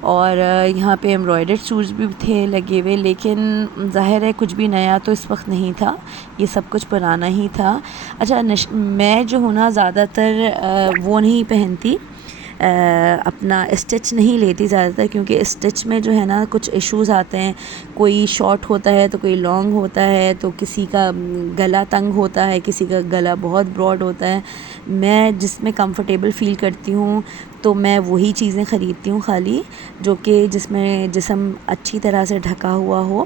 اور یہاں پہ ایمبرائڈرڈ سوٹس بھی تھے لگے ہوئے، لیکن ظاہر ہے کچھ بھی نیا تو اس وقت نہیں تھا، یہ سب کچھ پرانا ہی تھا۔ اچھا میں جو ہوں نا زیادہ تر وہ نہیں پہنتی، اپنا اسٹچ نہیں لیتی زیادہ تر، کیونکہ اسٹچ میں جو ہے نا کچھ ایشوز آتے ہیں، کوئی شارٹ ہوتا ہے تو کوئی لانگ ہوتا ہے، تو کسی کا گلا تنگ ہوتا ہے، کسی کا گلا بہت براڈ ہوتا ہے۔ میں جس میں کمفرٹیبل فیل کرتی ہوں تو میں وہی چیزیں خریدتی ہوں خالی، جو کہ جس میں جسم اچھی طرح سے ڈھکا ہوا ہو،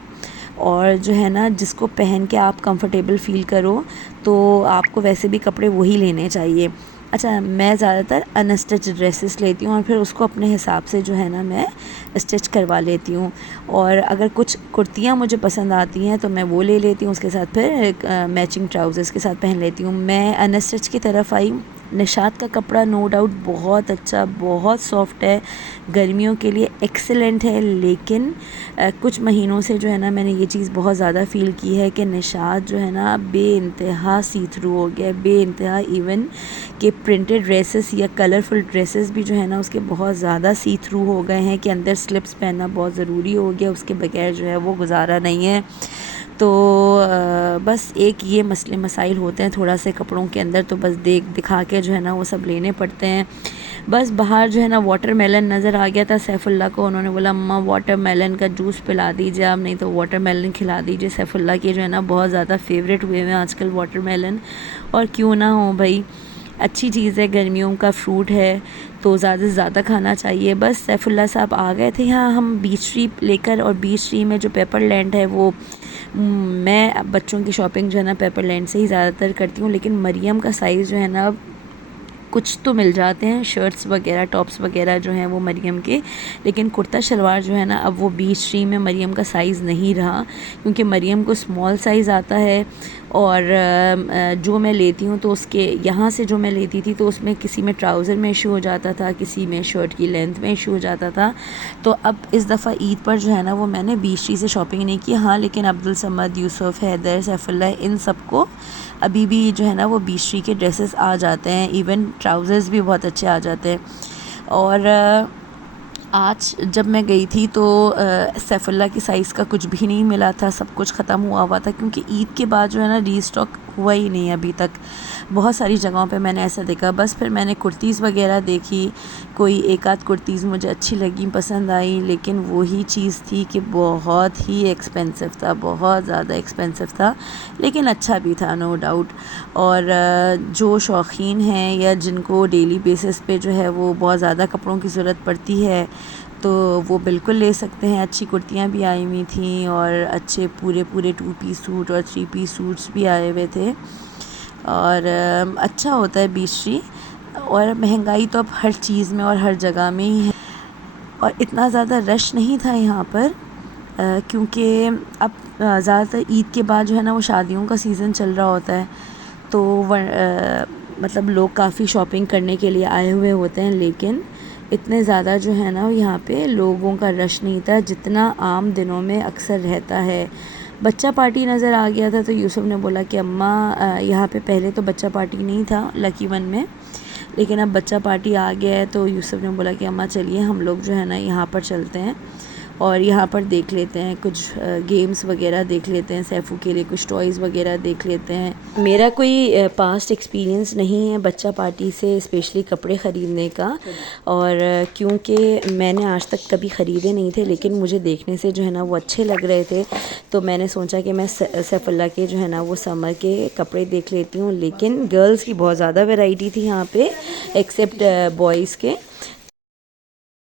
اور جو ہے نا جس کو پہن کے آپ کمفرٹیبل فیل کرو، تو آپ کو ویسے بھی کپڑے وہی لینے چاہیے۔ اچھا میں زیادہ تر ان اسٹچ ڈریسز لیتی ہوں، اور پھر اس کو اپنے حساب سے جو ہے نا میں اسٹچ کروا لیتی ہوں، اور اگر کچھ کرتیاں مجھے پسند آتی ہیں تو میں وہ لے لیتی ہوں، اس کے ساتھ پھر میچنگ ٹراؤزرز کے ساتھ پہن لیتی ہوں۔ میں ان اسٹچ کی طرف آئی۔ نشاط کا کپڑا نو ڈاؤٹ بہت اچھا، بہت سافٹ ہے، گرمیوں کے لیے ایکسلنٹ ہے، لیکن کچھ مہینوں سے جو ہے نا میں نے یہ چیز بہت زیادہ فیل کی ہے کہ نشاط جو ہے نا بے انتہا سی تھرو ہو گیا ہے، بے انتہا، ایون کہ پرنٹڈ ڈریسز یا کلرفل ڈریسز بھی جو ہے نا اس کے بہت زیادہ سی تھرو ہو گئے ہیں کہ اندر سلپس پہننا بہت ضروری ہو گیا، اس کے بغیر جو ہے وہ گزارا نہیں ہے۔ تو بس ایک یہ مسئلے مسائل ہوتے ہیں تھوڑا سے کپڑوں کے اندر، تو بس دکھا کے جو ہے نا وہ سب لینے پڑتے ہیں۔ بس باہر جو ہے نا واٹر میلن نظر آ گیا تھا سیف اللہ کو، انہوں نے بولا اماں واٹر میلن کا جوس پلا دیجیے آپ، نہیں تو واٹر میلن کھلا دیجیے۔ سیف اللہ کے جو ہے نا بہت زیادہ فیوریٹ ہوئے ہیں آج کل واٹر میلن، اور کیوں نہ ہو بھائی، اچھی چیز ہے، گرمیوں کا فروٹ ہے تو زیادہ سے زیادہ کھانا چاہیے۔ بس سیف اللہ صاحب آ گئے تھے یہاں ہم بیچ ٹری لے کر، اور بیچ ٹری میں جو پیپر لینڈ ہے وہ میں بچوں کی شاپنگ جو ہے نا پیپر لینڈ سے ہی زیادہ تر کرتی ہوں، لیکن مریم کا سائز جو ہے نا کچھ تو مل جاتے ہیں، شرٹس وغیرہ ٹاپس وغیرہ جو ہیں وہ مریم کے، لیکن کرتا شلوار جو ہے نا اب وہ بیچ ٹری میں مریم کا سائز نہیں رہا، کیونکہ مریم کو اسمال سائز آتا ہے، اور جو میں لیتی ہوں تو اس کے یہاں سے جو میں لیتی تھی تو اس میں کسی میں ٹراؤزر میں ایشو ہو جاتا تھا، کسی میں شرٹ کی لینتھ میں ایشو ہو جاتا تھا۔ تو اب اس دفعہ عید پر جو ہے نا وہ میں نے بیچ ٹری سے شاپنگ نہیں کی، ہاں لیکن عبدالصمد، یوسف، حیدر، سیف اللہ، ان سب کو ابھی بھی جو ہے نا وہ بیچ ٹری کے ڈریسز آ جاتے ہیں، ایون ٹراؤزرز بھی بہت اچھے آ جاتے ہیں۔ اور آج جب میں گئی تھی تو سیف اللہ کی سائز کا کچھ بھی نہیں ملا تھا، سب کچھ ختم ہوا تھا، کیونکہ عید کے بعد جو ہے نا ری اسٹاک ہوا ہی نہیں ابھی تک۔ بہت ساری جگہوں پہ میں نے ایسا دیکھا، بس پھر میں نے کرتیز وغیرہ دیکھی، کوئی ایک آدھ کرتیز مجھے اچھی لگی، پسند آئی، لیکن وہی چیز تھی کہ بہت ہی ایکسپینسو تھا، بہت زیادہ ایکسپینسو تھا، لیکن اچھا بھی تھا نو ڈاؤٹ۔ اور جو شوقین ہیں یا جن کو ڈیلی بیسس پہ جو ہے وہ بہت زیادہ کپڑوں کی ضرورت پڑتی ہے تو وہ بالکل لے سکتے ہیں۔ اچھی کرتیاں بھی آئی ہوئی تھیں، اور اچھے پورے 2 پیس سوٹ اور 3 پیس سوٹس بھی آئے ہوئے تھے، اور اچھا ہوتا ہے بیچ ٹری۔ اور مہنگائی تو اب ہر چیز میں اور ہر جگہ میں ہی ہے، اور اتنا زیادہ رش نہیں تھا یہاں پر، کیونکہ اب زیادہ تر عید کے بعد جو ہے نا وہ شادیوں کا سیزن چل رہا ہوتا ہے، تو مطلب لوگ کافی شاپنگ کرنے کے لیے آئے ہوئے ہوتے ہیں، لیکن اتنے زیادہ جو ہے نا یہاں پہ لوگوں کا رش نہیں تھا جتنا عام دنوں میں اکثر رہتا ہے۔ بچہ پارٹی نظر آ گیا تھا تو یوسف نے بولا کہ اماں یہاں پہ پہلے تو بچہ پارٹی نہیں تھا لکی ون میں، لیکن اب بچہ پارٹی آ گیا ہے، تو یوسف نے بولا کہ اماں چلیے ہم لوگ جو ہے نا یہاں پر چلتے ہیں، اور یہاں پر دیکھ لیتے ہیں کچھ گیمز وغیرہ دیکھ لیتے ہیں، سیفو کے لیے کچھ ٹوائز وغیرہ دیکھ لیتے ہیں۔ میرا کوئی پاسٹ ایکسپیرینس نہیں ہے بچہ پارٹی سے اسپیشلی کپڑے خریدنے کا، اور کیونکہ میں نے آج تک کبھی خریدے نہیں تھے، لیکن مجھے دیکھنے سے جو ہے نا وہ اچھے لگ رہے تھے، تو میں نے سوچا کہ میں سیف اللہ کے جو ہے نا وہ سمر کے کپڑے دیکھ لیتی ہوں، لیکن گرلز کی بہت زیادہ ویرائٹی تھی یہاں پہ ایکسیپٹ بوائز کے۔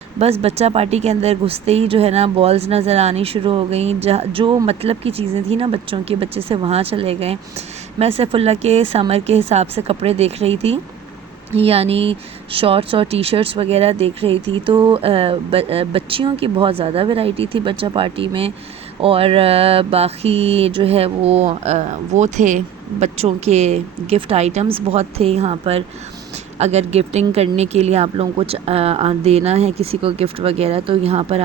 بس بچہ پارٹی کے اندر گھستے ہی جو ہے نا بالز نظر آنی شروع ہو گئیں، جو مطلب کی چیزیں تھیں نا بچوں کے، بچے سے وہاں چلے گئے۔ میں سیف اللہ کے سمر کے حساب سے کپڑے دیکھ رہی تھی، یعنی شارٹس اور ٹی شرٹس وغیرہ دیکھ رہی تھی، تو بچیوں کی بہت زیادہ ویرائٹی تھی بچہ پارٹی میں، اور باقی جو ہے وہ تھے بچوں کے گفٹ آئٹمز بہت تھے یہاں پر۔ اگر گفٹنگ کرنے کے لیے آپ لوگوں کو کچھ دینا ہے کسی کو گفٹ وغیرہ، تو یہاں پر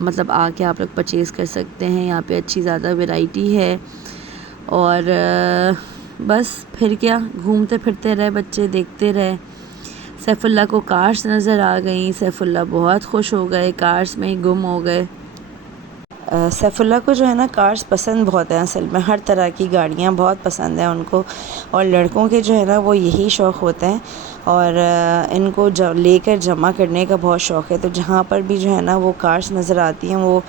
مطلب آ کے آپ لوگ پرچیز کر سکتے ہیں، یہاں پہ اچھی زیادہ ویرائٹی ہے۔ اور بس پھر کیا، گھومتے پھرتے رہے بچے، دیکھتے رہے۔ سیف اللہ کو کارس نظر آ گئیں، سیف اللہ بہت خوش ہو گئے، کارس میں ہی گم ہو گئے۔ سیف اللہ کو جو ہے نا کارس پسند بہت ہیں، اصل میں ہر طرح کی گاڑیاں بہت پسند ہیں ان کو، اور لڑکوں کے جو ہے نا وہ یہی شوق ہوتے ہیں، اور ان کو لے کر جمع کرنے کا بہت شوق ہے۔ تو جہاں پر بھی جو ہے نا وہ کارس نظر آتی ہیں وہ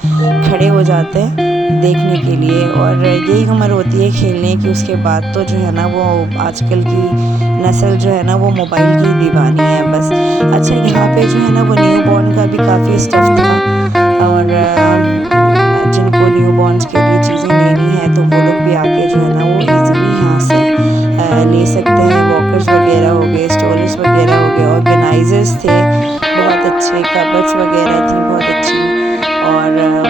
کھڑے ہو جاتے ہیں دیکھنے کے لیے، اور یہی عمر ہوتی ہے کھیلنے کی۔ اس کے بعد تو جو ہے نا وہ آج کل کی نسل جو ہے نا وہ موبائل کی دیوانی ہے بس۔ اچھا، یہاں پہ جو ہے نا وہ نیو بورن کا بھی کافی اسٹف تھا، اور جن کو نیو بورنس کے لیے چیزیں لینی ہیں تو وہ لوگ بھی آ کے جو ہے نا وہ ایزیلی یہاں سے لے سکتے ہیں۔ واکرز وغیرہ ہو گئے، اسٹورز وغیرہ ہو گئے، آرگنائزرز تھے بہت اچھے، کبرڈس وغیرہ تھیں بہت اچھی، اور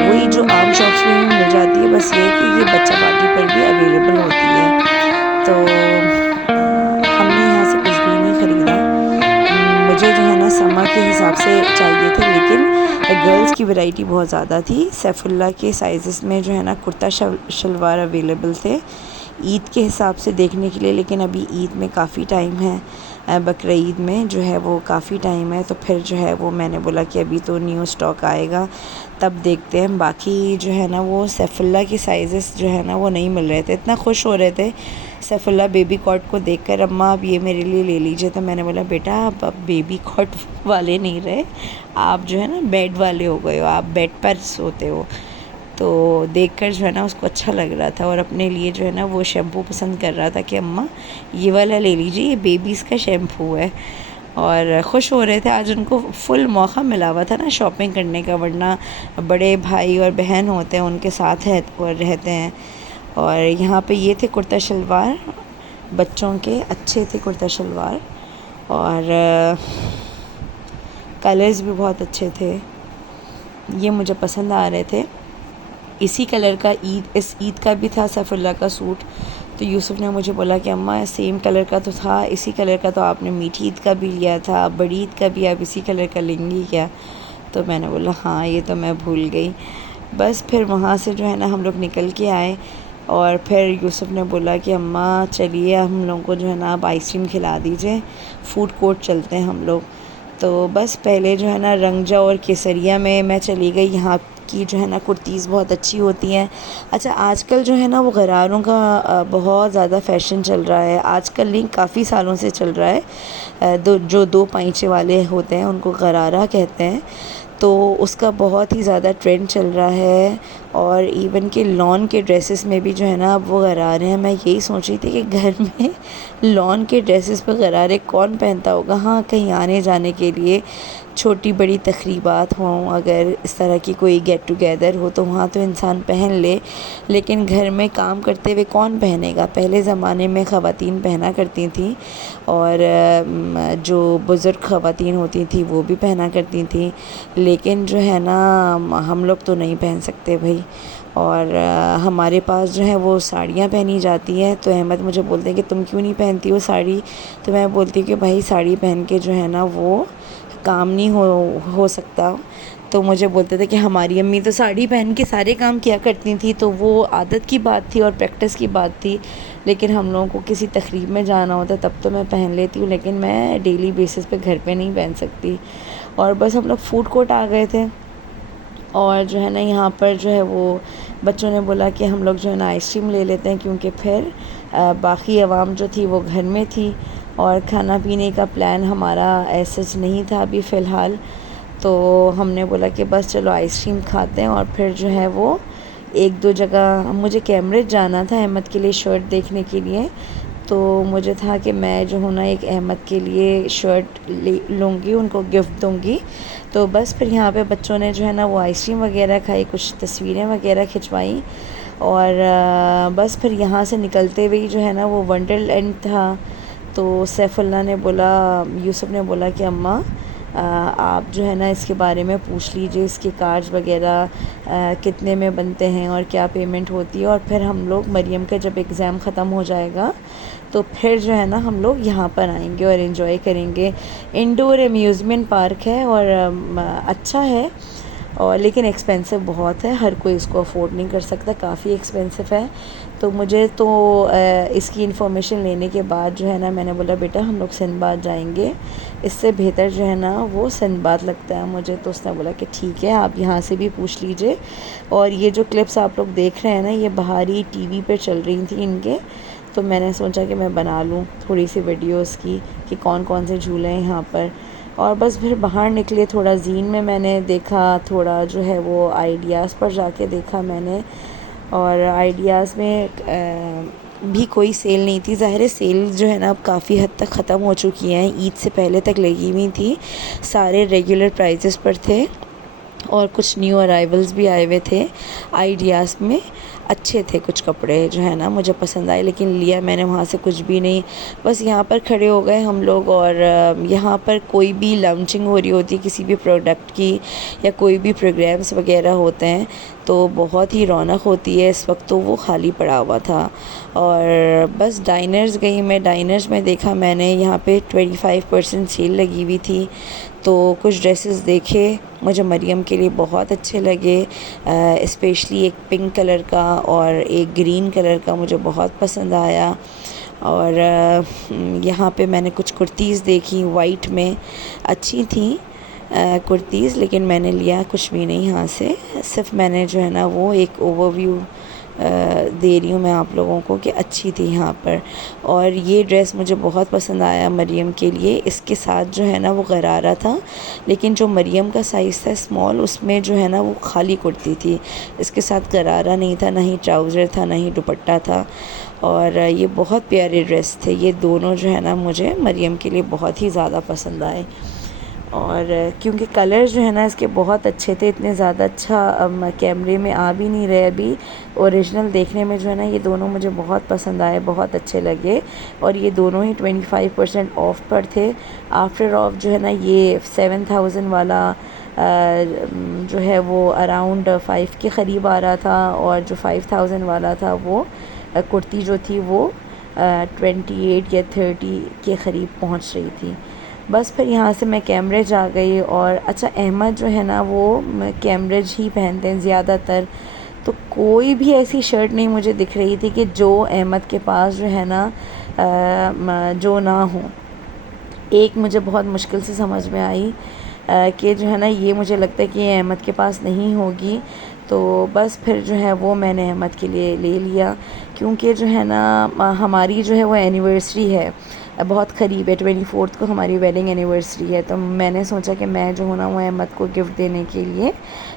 وہی جو عام شاپس میں بھی مل جاتی ہے، بس یہ کہ یہ بچہ پارٹی پر بھی اویلیبل ہوتی ہے۔ تو ہم نے یہاں سے کچھ بھی نہیں خریدا، مجھے جو ہے نا سمر کے حساب سے چاہیے تھے، لیکن گرلز کی ورائٹی بہت زیادہ تھی۔ سیف اللہ کے سائزز میں جو ہے نا کرتا شلوار اویلیبل تھے عید کے حساب سے دیکھنے کے لیے، لیکن ابھی عید میں کافی ٹائم ہے، بقرعید میں جو ہے وہ کافی ٹائم ہے، تو پھر جو ہے وہ میں نے بولا کہ ابھی تو نیو اسٹاک آئے گا تب دیکھتے ہیں۔ باقی جو ہے نا وہ سیف اللہ کے سائزز جو ہے نا وہ نہیں مل رہے تھے، اتنا خوش ہو رہے تھے سیف اللہ بیبی کاٹ کو دیکھ کر، اماں اب یہ میرے لیے لے لیجیے۔ تو میں نے بولا بیٹا آپ اب بیبی کاٹ والے نہیں رہے، آپ جو ہے نا بیڈ والے ہو گئے ہو، آپ بیڈ پر سوتے ہو۔ تو دیکھ کر جو ہے نا اس کو اچھا لگ رہا تھا، اور اپنے لیے جو ہے نا وہ شیمپو پسند کر رہا تھا کہ اماں یہ والا لے لیجیے، یہ بیبیز کا شیمپو ہے، اور خوش ہو رہے تھے۔ آج ان کو فل موقع ملا ہوا تھا نا شاپنگ کرنے کا، ورنہ بڑے بھائی اور بہن ہوتے ہیں ان کے ساتھ رہتے ہیں۔ اور یہاں پہ یہ تھے کرتا شلوار بچوں کے، اچھے تھے کرتا شلوار، اور کلرز بھی بہت اچھے تھے، یہ مجھے پسند آ رہے تھے۔ اسی کلر کا اس عید کا بھی تھا سیف اللہ کا سوٹ، تو یوسف نے مجھے بولا کہ اماں سیم کلر کا تو تھا، اسی کلر کا تو آپ نے میٹھی عید کا بھی لیا تھا، بڑی عید کا بھی آپ اسی کلر کا لیں گی کیا؟ تو میں نے بولا ہاں یہ تو میں بھول گئی۔ بس پھر وہاں سے جو ہے نا ہم لوگ نکل کے آئے، اور پھر یوسف نے بولا کہ اماں چلیے ہم لوگوں کو جو ہے نا آپ آئس کریم کھلا دیجئے، فوڈ کورٹ چلتے ہیں ہم لوگ۔ تو بس پہلے جو ہے نا رنگجا اور کیسریا میں چلی گئی، یہاں کی جو ہے نا کرتیز بہت اچھی ہوتی ہیں۔ اچھا، آج کل جو ہے نا وہ غراروں کا بہت زیادہ فیشن چل رہا ہے، آج کل نہیں کافی سالوں سے چل رہا ہے، جو دو پائچے والے ہوتے ہیں ان کو غرارہ کہتے ہیں، تو اس کا بہت ہی زیادہ ٹرینڈ چل رہا ہے، اور ایون کہ لان کے ڈریسز میں بھی جو ہے نا اب وہ غرارے ہیں۔ میں یہی سوچ رہی تھی کہ گھر میں لان کے ڈریسز پہ غرارے کون پہنتا ہوگا؟ ہاں کہیں آنے جانے کے لیے چھوٹی بڑی تقریبات ہوں، اگر اس طرح کی کوئی گیٹ ٹوگیدر ہو تو وہاں تو انسان پہن لے، لیکن گھر میں کام کرتے ہوئے کون پہنے گا؟ پہلے زمانے میں خواتین پہنا کرتی تھیں، اور جو بزرگ خواتین ہوتی تھیں وہ بھی پہنا کرتی تھیں، لیکن جو ہے نا ہم لوگ تو نہیں پہن سکتے بھائی۔ اور ہمارے پاس جو ہے وہ ساڑیاں پہنی جاتی ہیں، تو احمد مجھے بولتے ہیں کہ تم کیوں نہیں پہنتی ہو ساڑی؟ تو میں بولتی ہوں کہ بھائی ساڑی پہن کے جو ہے نا وہ کام نہیں ہو سکتا۔ تو مجھے بولتے تھے کہ ہماری امی تو ساڑی پہن کے سارے کام کیا کرتی تھیں، تو وہ عادت کی بات تھی اور پریکٹس کی بات تھی، لیکن ہم لوگوں کو کسی تقریب میں جانا ہوتا ہے تب تو میں پہن لیتی ہوں، لیکن میں ڈیلی بیسس پہ گھر پہ نہیں پہن سکتی۔ اور بس ہم لوگ فوڈ کورٹ آ گئے تھے، اور جو ہے نا یہاں پر جو ہے وہ بچوں نے بولا کہ ہم لوگ جو ہے نا آئس کریم لے لیتے ہیں، کیونکہ پھر باقی عوام جو تھی وہ گھر میں تھی، اور کھانا پینے کا پلان ہمارا ایسا نہیں تھا ابھی فی الحال، تو ہم نے بولا کہ بس چلو آئس کریم کھاتے ہیں، اور پھر جو ہے وہ ایک دو جگہ مجھے کیمبرج جانا تھا احمد کے لیے شرٹ دیکھنے کے لیے، تو مجھے تھا کہ میں جو ہوں نا ایک احمد کے لیے شرٹ لوں گی، ان کو گفٹ دوں گی۔ تو بس پھر یہاں پہ بچوں نے جو ہے نا وہ آئس کریم وغیرہ کھائی، کچھ تصویریں وغیرہ کھنچوائیں، اور بس پھر یہاں سے نکلتے ہوئے جو ہے نا وہ ونڈر لینڈ تھا، تو سیف اللہ نے بولا، یوسف نے بولا کہ اماں آپ جو ہے نا اس کے بارے میں پوچھ لیجئے، اس کے کارڈز وغیرہ کتنے میں بنتے ہیں اور کیا پیمنٹ ہوتی ہے، اور پھر ہم لوگ مریم کا جب ایگزام ختم ہو جائے گا تو پھر جو ہے نا ہم لوگ یہاں پر آئیں گے اور انجوائے کریں گے۔ انڈور امیوزمنٹ پارک ہے اور اچھا ہے، اور لیکن ایکسپینسو بہت ہے، ہر کوئی اس کو افورڈ نہیں کر سکتا، کافی ایکسپینسو ہے۔ تو مجھے تو اس کی انفارمیشن لینے کے بعد جو ہے نا میں نے بولا بیٹا ہم لوگ سندھ باد جائیں گے، اس سے بہتر جو ہے نا وہ سندھ باد لگتا ہے مجھے۔ تو اس نے بولا کہ ٹھیک ہے آپ یہاں سے بھی پوچھ لیجئے۔ اور یہ جو کلپس آپ لوگ دیکھ رہے ہیں نا یہ باہری ٹی وی پہ چل رہی تھیں ان کے، تو میں نے سوچا کہ میں بنا لوں تھوڑی سی ویڈیوز کی کہ کون کون سے جھولے ہیں یہاں پر۔ اور بس پھر باہر نکلے، تھوڑا زین میں نے دیکھا، تھوڑا جو ہے وہ آئیڈیاز پر جا کے دیکھا میں نے، اور آئیڈیاز میں بھی کوئی سیل نہیں تھی۔ ظاہر ہے سیل جو ہے نا اب کافی حد تک ختم ہو چکی ہیں، عید سے پہلے تک لگی ہوئی تھی، سارے ریگولر پرائزز پر تھے، اور کچھ نیو ارائیولز بھی آئے ہوئے تھے۔ آئیڈیاز میں اچھے تھے کچھ کپڑے جو ہے نا مجھے پسند آئے، لیکن لیا میں نے وہاں سے کچھ بھی نہیں۔ بس یہاں پر کھڑے ہو گئے ہم لوگ، اور یہاں پر کوئی بھی لانچنگ ہو رہی ہوتی ہے کسی بھی پروڈکٹ کی، یا کوئی بھی پروگرامس وغیرہ ہوتے ہیں تو بہت ہی رونق ہوتی ہے۔ اس وقت تو وہ خالی پڑا ہوا تھا، اور بس ڈائنرز گئی میں، ڈائنرز میں دیکھا میں نے یہاں پہ 25% سیل لگی ہوئی تھی، تو کچھ ڈریسز دیکھے مجھے مریم کے لیے بہت اچھے لگے، اسپیشلی ایک پنک کلر کا اور ایک گرین کلر کا مجھے بہت پسند آیا۔ اور یہاں پہ میں نے کچھ کرتیز دیکھی وائٹ میں، اچھی تھیں کرتیز، لیکن میں نے لیا کچھ بھی نہیں یہاں سے۔ صرف میں نے جو ہے نا وہ ایک اوور ویو دے رہی ہوں میں آپ لوگوں کو کہ اچھی تھی یہاں پر۔ اور یہ ڈریس مجھے بہت پسند آیا مریم کے لیے، اس کے ساتھ جو ہے نا وہ غرارہ تھا، لیکن جو مریم کا سائز تھا اسمال، اس میں جو ہے نا وہ خالی کرتی تھی، اس کے ساتھ غرارہ نہیں تھا، نہ ہی ٹراؤزر تھا، نہ ہی دوپٹہ تھا۔ اور یہ بہت پیارے ڈریس تھے، یہ دونوں جو ہے نا مجھے مریم کے لیے بہت ہی زیادہ پسند آئے۔ اور کیونکہ کلر جو ہے نا اس کے بہت اچھے تھے، اتنے زیادہ اچھا کیمرے میں آ بھی نہیں رہے ابھی، اوریجنل دیکھنے میں جو ہے نا یہ دونوں مجھے بہت پسند آئے، بہت اچھے لگے، اور یہ دونوں ہی 25% آف پر تھے۔ آفٹر آف جو ہے نا یہ 7000 والا جو ہے وہ اراؤنڈ 5 کے قریب آ رہا تھا، اور جو 5000 والا تھا وہ کرتی جو تھی وہ 28 یا 30 کے قریب پہنچ رہی تھی۔ بس پھر یہاں سے میں کیمبرج آ گئی، اور اچھا احمد جو ہے نا وہ کیمبرج ہی پہنتے ہیں زیادہ تر، تو کوئی بھی ایسی شرٹ نہیں مجھے دکھ رہی تھی کہ جو احمد کے پاس جو ہے نا جو نہ ہو۔ ایک مجھے بہت مشکل سے سمجھ میں آئی کہ جو ہے نا یہ مجھے لگتا ہے کہ یہ احمد کے پاس نہیں ہوگی، تو بس پھر جو ہے وہ میں نے احمد کے لیے لے لیا، کیونکہ جو ہے نا ہماری جو ہے وہ اینیورسری ہے، بہت قریب ہے، 24 کو ہماری ویڈنگ اینیورسری ہے، تو میں نے سوچا کہ میں جو ہوں نا وہ احمد کو گفٹ دینے کے لیے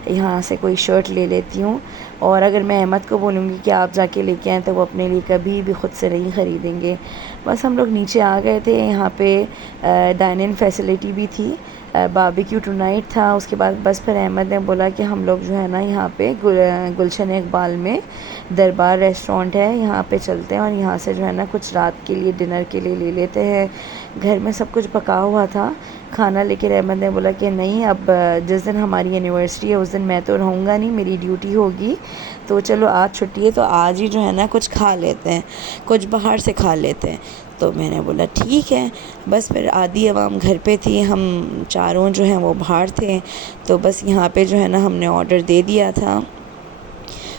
یہاں سے کوئی شرٹ لے لیتی ہوں۔ اور اگر میں احمد کو بولوں گی کہ آپ جا کے لے کے آئیں تو وہ اپنے لیے کبھی بھی خود سے نہیں خریدیں گے۔ بس ہم لوگ نیچے آ گئے تھے، یہاں پہ ڈائننگ فیسلٹی بھی تھی، باربیکیو ٹو نائٹ تھا۔ اس کے بعد بس پھر احمد نے بولا کہ ہم لوگ جو ہے نا یہاں پہ گلشن اقبال میں دربار ریسٹورنٹ ہے، یہاں پہ چلتے ہیں، اور یہاں سے جو ہے نا کچھ رات کے لیے ڈنر کے لیے لے لیتے ہیں۔ گھر میں سب کچھ پکا ہوا تھا کھانا، لیکن احمد نے بولا کہ نہیں، اب جس دن ہماری اینیورسری ہے اس دن میں تو رہوں گا نہیں، میری ڈیوٹی ہوگی، تو چلو آج چھٹی ہے تو آج ہی جو ہے نا کچھ کھا لیتے ہیں، کچھ باہر سے کھا لیتے ہیں۔ تو میں نے بولا ٹھیک ہے۔ بس پھر آدھی عوام گھر پہ تھی، ہم چاروں جو ہیں وہ باہر تھے، تو بس یہاں پہ جو ہے نا ہم نے آرڈر دے دیا تھا،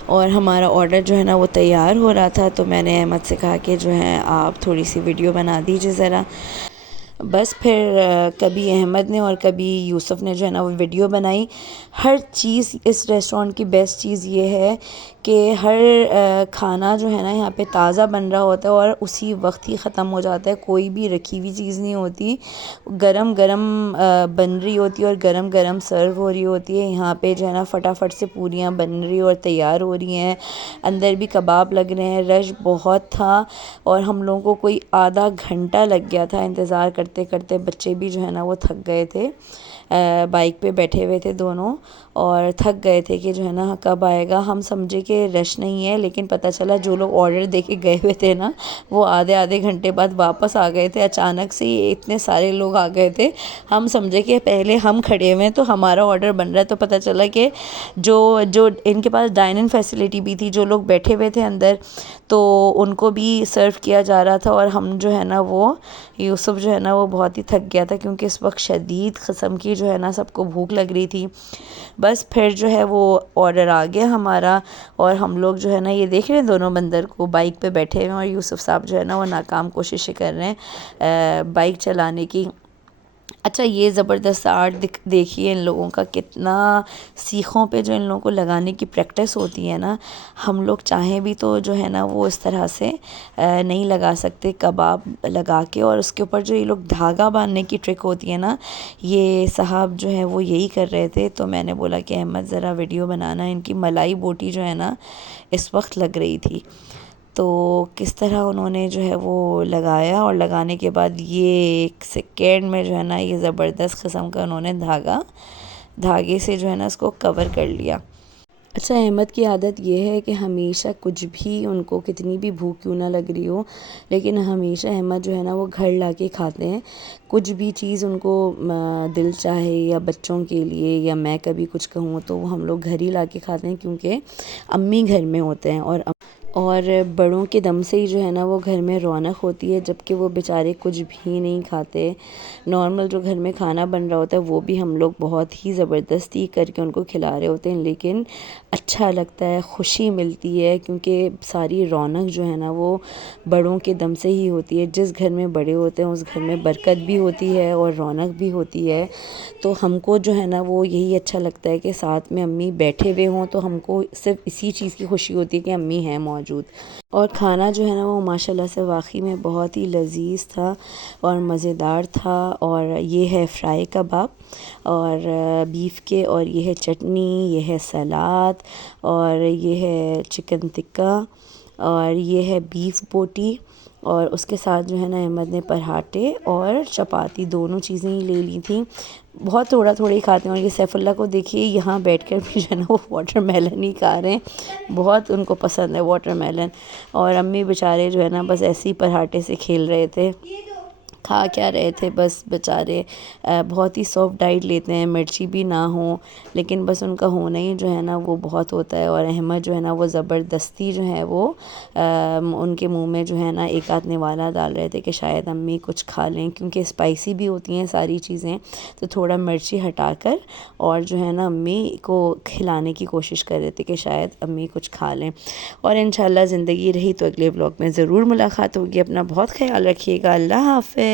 اور ہمارا آرڈر جو ہے نا وہ تیار ہو رہا تھا، تو میں نے احمد سے کہا کہ جو ہے آپ تھوڑی سی ویڈیو بنا دیجیے ذرا۔ بس پھر کبھی احمد نے اور کبھی یوسف نے جو ہے نا وہ ویڈیو بنائی۔ ہر چیز اس ریسٹورنٹ کی بیسٹ چیز یہ ہے کہ ہر کھانا جو ہے نا یہاں پہ تازہ بن رہا ہوتا ہے اور اسی وقت ہی ختم ہو جاتا ہے، کوئی بھی رکھی ہوئی چیز نہیں ہوتی، گرم گرم بن رہی ہوتی ہے اور گرم گرم سرو ہو رہی ہوتی ہے۔ یہاں پہ جو ہے نا فٹافٹ سے پوریاں بن رہی اور تیار ہو رہی ہیں، اندر بھی کباب لگ رہے ہیں، رش بہت تھا، اور ہم لوگوں کو کوئی آدھا گھنٹہ لگ گیا تھا انتظار کرتے کرتے۔ بچے بھی جو ہے نا وہ تھک گئے تھے، بائک پہ بیٹھے ہوئے تھے دونوں، اور تھک گئے تھے کہ جو ہے نا کب آئے گا۔ ہم سمجھے کہ کہ رش نہیں ہے، لیکن پتہ چلا جو لوگ آرڈر دے کے گئے ہوئے تھے نا وہ آدھے گھنٹے بعد واپس آ گئے تھے، اچانک سے ہی اتنے سارے لوگ آ گئے تھے۔ ہم سمجھے کہ پہلے ہم کھڑے ہوئے ہیں تو ہمارا آرڈر بن رہا ہے، تو پتہ چلا کہ جو ان کے پاس ڈائن فیسلٹی بھی تھی، جو لوگ بیٹھے ہوئے تھے اندر تو ان کو بھی سرو کیا جا رہا تھا، اور ہم جو ہے نا وہ یوسف جو ہے نا وہ بہت ہی تھک گیا تھا، کیونکہ اس وقت شدید قسم کی جو ہے نا سب کو بھوک لگ رہی تھی۔ بس پھر جو ہے وہ آرڈر آ گیا ہمارا، اور ہم لوگ جو ہے نا یہ دیکھ رہے ہیں دونوں بندر کو بائک پہ بیٹھے ہوئے ہیں، اور یوسف صاحب جو ہے نا وہ ناکام کوششیں کر رہے ہیں بائک چلانے کی۔ اچھا یہ زبردست آرٹ دیکھیے ان لوگوں کا، کتنا سیخوں پہ جو ان لوگوں کو لگانے کی پریکٹس ہوتی ہے نا، ہم لوگ چاہیں بھی تو جو ہے نا وہ اس طرح سے نہیں لگا سکتے، کباب لگا کے، اور اس کے اوپر جو یہ لوگ دھاگا باندھنے کی ٹرک ہوتی ہے نا، یہ صاحب جو ہے وہ یہی کر رہے تھے۔ تو میں نے بولا کہ احمد ذرا ویڈیو بنانا، ان کی ملائی بوٹی جو ہے نا اس وقت لگ رہی تھی، تو کس طرح انہوں نے جو ہے وہ لگایا، اور لگانے کے بعد یہ ایک سیکنڈ میں جو ہے نا یہ زبردست قسم کا انہوں نے دھاگے سے جو ہے نا اس کو کور کر لیا۔ اچھا احمد کی عادت یہ ہے کہ ہمیشہ کچھ بھی ان کو کتنی بھی بھوک کیوں نہ لگ رہی ہو، لیکن ہمیشہ احمد جو ہے نا وہ گھر لا کے کھاتے ہیں، کچھ بھی چیز ان کو دل چاہے، یا بچوں کے لیے، یا میں کبھی کچھ کہوں تو وہ ہم لوگ گھر ہی لا کے کھاتے ہیں، کیونکہ امی گھر میں ہوتے ہیں، اور بڑوں کے دم سے ہی جو ہے نا وہ گھر میں رونق ہوتی ہے، جبکہ وہ بیچارے کچھ بھی نہیں کھاتے۔ نارمل جو گھر میں کھانا بن رہا ہوتا ہے وہ بھی ہم لوگ بہت ہی زبردستی کر کے ان کو کھلا رہے ہوتے ہیں، لیکن اچھا لگتا ہے، خوشی ملتی ہے، کیونکہ ساری رونق جو ہے نا وہ بڑوں کے دم سے ہی ہوتی ہے۔ جس گھر میں بڑے ہوتے ہیں اس گھر میں برکت بھی ہوتی ہے اور رونق بھی ہوتی ہے، تو ہم کو جو ہے نا وہ یہی اچھا لگتا ہے کہ ساتھ میں امی بیٹھے ہوئے ہوں، تو ہم کو صرف اسی چیز کی خوشی ہوتی ہے کہ امی ہیں موجود۔ اور کھانا جو ہے نا وہ ماشاءاللہ سے واقعی میں بہت ہی لذیذ تھا اور مزیدار تھا، اور یہ ہے فرائی کباب اور بیف کے، اور یہ ہے چٹنی، یہ ہے سلاد، اور یہ ہے چکن ٹکا، اور یہ ہے بیف بوٹی، اور اس کے ساتھ جو ہے نا احمد نے پراٹھے اور چپاتی دونوں چیزیں ہی لے لی تھیں۔ بہت تھوڑا ہی کھاتے ہیں، اور یہ سیف اللہ کو دیکھیے یہاں بیٹھ کر بھی جو ہے نا وہ واٹر میلن ہی کھا رہے ہیں، بہت ان کو پسند ہے واٹر میلن، اور امی بیچارے جو ہے نا بس ایسے ہی پراٹھے سے کھیل رہے تھے، کھا کیا رہے تھے، بس بیچارے بہت ہی سافٹ ڈائٹ لیتے ہیں، مرچی بھی نہ ہو، لیکن بس ان کا ہونا ہی جو ہے نا وہ بہت ہوتا ہے۔ اور احمد جو ہے نا وہ زبردستی جو ہے وہ ان کے منہ میں جو ہے نا ایک آدھ نوالا ڈال رہے تھے کہ شاید امی کچھ کھا لیں، کیونکہ اسپائسی بھی ہوتی ہیں ساری چیزیں، تو تھوڑا مرچی ہٹا کر اور جو ہے نا امی کو کھلانے کی کوشش کر رہے تھے کہ شاید امی کچھ کھا لیں۔ اور انشاءاللہ زندگی رہی تو اگلے ولاگ میں ضرور ملاقات ہوگی، اپنا بہت خیال رکھیے گا، اللہ حافظ۔